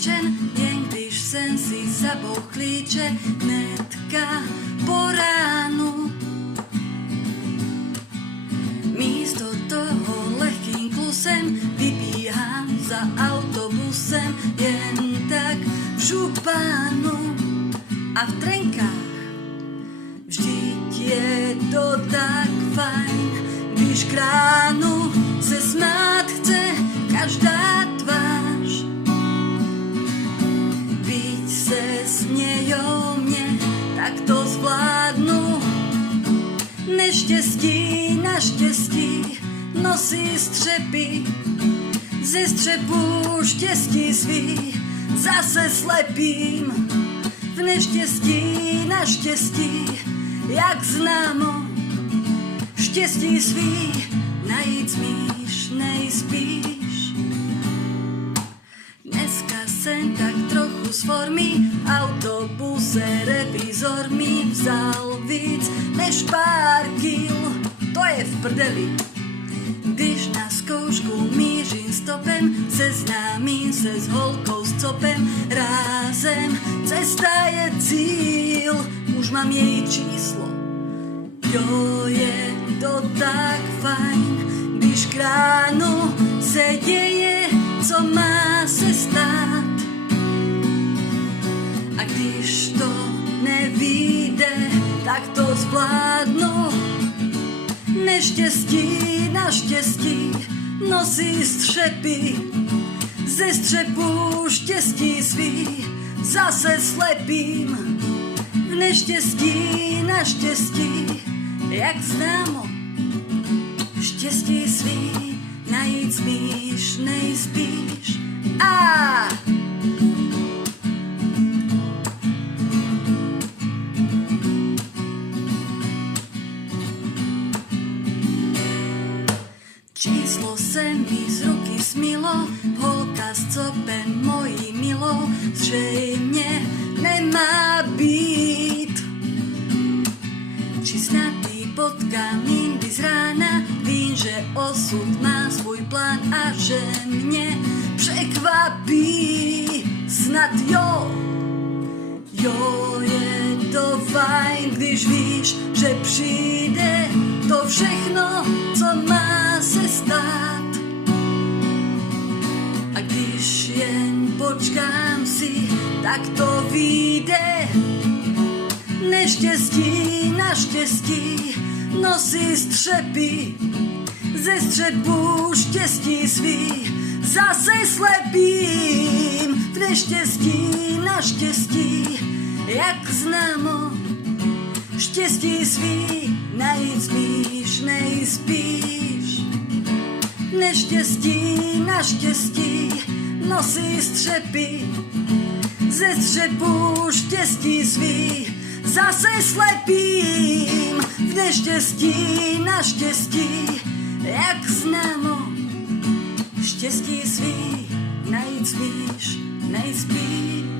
klíčen, jen když sen si sebou klíče, hnedka po ránu. Místo toho lehkým klusem vybíhám za autobusem, jen tak v župánu a v trenkách. Vždyť je to tak fajn, když k ránu se smát chce každá tvář. Byť se smějou mě, tak to zvládnu. Neštěstí naštěstí nosí střepy, ze střepů štěstí svý zase slepím. V neštěstí naštěstí, jak známo, štěstí svý najít smíš, nejspíš. Dneska jsem tak trochu z formy, autobuse revizor mi vzal víc než pár kil, to je v prdeli. Když na zkoušku mířím stopem, seznámím se s holkou s copem, rázem cesta je cíl, už mám její číslo. Jo, je to tak fajn, když k ránu se děje, co má se stát. A když to nevyjde, tak to zvládnu. Neštěstí naštěstí nosí střepy, ze střepů štěstí svý zase slepím. V neštěstí naštěstí, jak známo, štěstí svý najít smíš, nejspíš. Číslo se mi z ruky smilo, holka s copem mojí milou zřejmě nemá být. Či snad jí potkám jindy z rána, vím, že osud má svůj plán a že mě překvapí. Snad jo, jo, je to fajn, když víš, že přijde to všechno, co má se stát. A když jen počkám si, tak to vyjde. Neštěstí naštěstí nosí střepy, ze střepů štěstí svý zase slepím. V neštěstí naštěstí, jak známo, štěstí svý najít smíš, nejspíš. Neštěstí naštěstí nosí střepy, ze střepů štěstí svý zase slepím. V neštěstí naštěstí, jak známo, štěstí svý najít smíš, nejspíš.